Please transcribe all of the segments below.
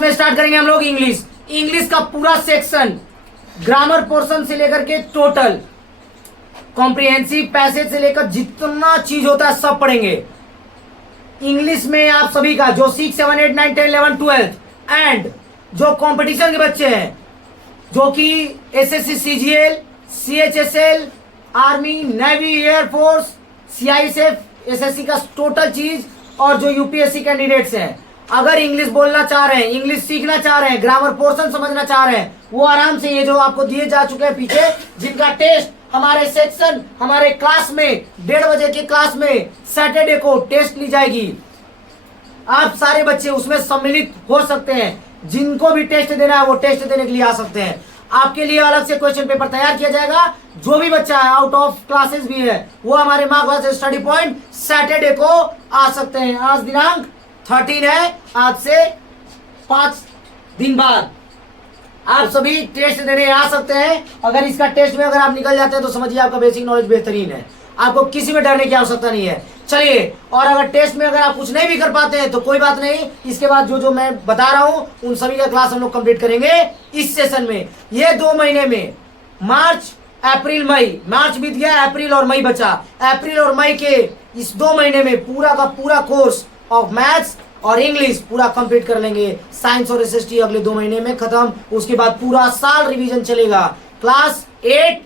में स्टार्ट करेंगे हम लोग इंग्लिश। इंग्लिश का पूरा सेक्शन, ग्रामर पोर्शन से लेकर के टोटल कॉम्प्रिहेंसिव पैसेज से लेकर जितना चीज होता है सब पढ़ेंगे इंग्लिश में। आप सभी का जो 6, 7, 8, 9, 10, 11, 12 एंड जो कंपटीशन के बच्चे हैं, जो कि SSC, CGL, CHSL, army, navy, air force, CISF, SSC का टोटल चीज, और जो यूपीएससी कैंडिडेट्स हैं, अगर इंग्लिश बोलना चाह रहे हैं, इंग्लिश सीखना चाह रहे हैं, ग्रामर पोर्शन समझना चाह रहे हैं, वो आराम से ये जो आपको दिए जा चुके हैं पीछे, जिनका टेस्ट हमारे सेक्शन, हमारे क्लास में 1:30 बजे के क्लास में सैटरडे को टेस्ट ली जाएगी। आप सारे बच्चे उसमें सम्मिलित हो सकते हैं। जिनको भी टेस्ट देना है वो टेस्ट देने के लिए आ सकते हैं। आपके लिए अलग से क्वेश्चन पेपर तैयार किया जाएगा। जो भी बच्चा है, आउट ऑफ क्लासेस भी है, वो हमारे माँ क्लास स्टडी पॉइंट सैटरडे को आ सकते हैं। आज दिनांक 13 है, आज से 5 दिन बाद आप सभी टेस्ट देने आ सकते हैं। अगर इसका टेस्ट में अगर आप निकल जाते हैं तो समझिए आपका बेसिक नॉलेज बेहतरीन है, आपको किसी में डरने की आवश्यकता नहीं है। चलिए, और अगर टेस्ट में अगर आप कुछ नहीं भी कर पाते हैं तो कोई बात नहीं, इसके बाद जो जो मैं बता रहा हूं उन सभी का क्लास हम लोग कंप्लीट करेंगे इस सेशन में। ये 2 महीने में मार्च, अप्रैल, मई, मार्च बीत गया, अप्रैल और मई बचा। अप्रैल और मई के इस 2 महीने में पूरा का पूरा कोर्स ऑफ मैथ्स और इंग्लिश पूरा कंप्लीट कर लेंगे। साइंस और एसएसटी अगले 2 महीने में खत्म। उसके बाद पूरा साल रिवीजन चलेगा। क्लास 8,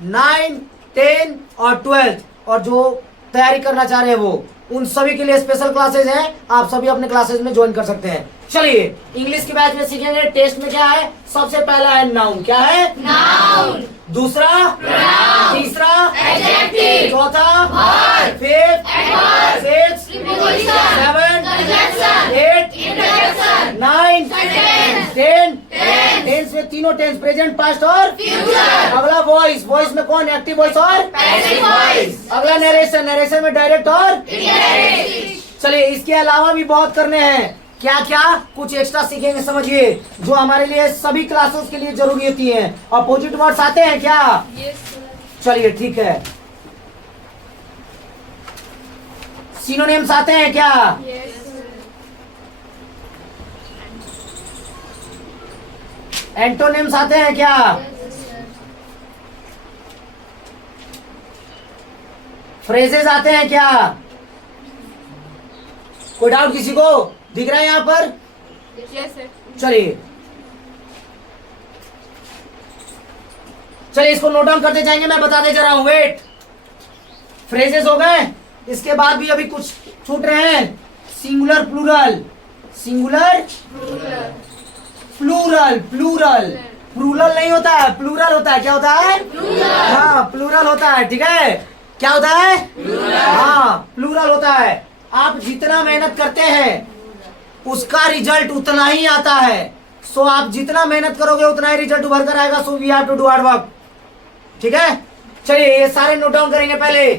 9, 10 और 12 और जो तैयारी करना चाह रहे हैं वो, उन सभी के लिए स्पेशल क्लासेस हैं। आप सभी अपने क्लासेस में ज्वाइन कर सकते हैं। चलिए, इंग्लिश की बैच में सीखेंगे। टेस्ट में क्या है? सबसे पहला है नाउन। क्या है? नाउन। दूसरा Pronoun। तीसरा Adjective। चौथा Verb। Fifth Adverb। Six Preposition। 7 Conjunction। 8 Interjection। 9 Sentence। 10 Tense। Tense में तीनों टेंस, प्रेजेंट, पास्ट और Future। अगला वॉइस। वॉइस में कौन? एक्टिव वॉइस और Passive voice। अगला नरेशन। नरेशन में डायरेक्ट और Indirect। चलिए, इसके अलावा भी बहुत करने हैं। क्या क्या कुछ एक्स्ट्रा सीखेंगे, समझिए, जो हमारे लिए सभी क्लासेस के लिए जरूरी होती हैं। अपोजिट वर्ड्स आते हैं क्या? चलिए, ठीक है। सिनोनिम्स आते हैं क्या? एंटोनिम्स आते हैं क्या? फ्रेजेस आते हैं क्या? कोई डाउट किसी को? दिख रहा है यहाँ पर? चलिए चलिए, इसको नोट डाउन करते जाएंगे, मैं बताते जा रहा हूं। वेट, फ्रेजेस हो गए। इसके बाद भी अभी कुछ छूट रहे हैं। Singular, plural, singular, plural, plural, plural नहीं होता है, प्लूरल होता है। क्या होता है? हाँ, प्लूरल होता है। ठीक है, क्या होता है? हाँ, प्लूरल होता है। आप जितना मेहनत करते हैं उसका रिजल्ट उतना ही आता है। सो आप जितना मेहनत करोगे उतना ही रिजल्ट उभर कर आएगा। So we have to do hard work. ठीक है, चलिए ये सारे नोट डाउन करेंगे पहले।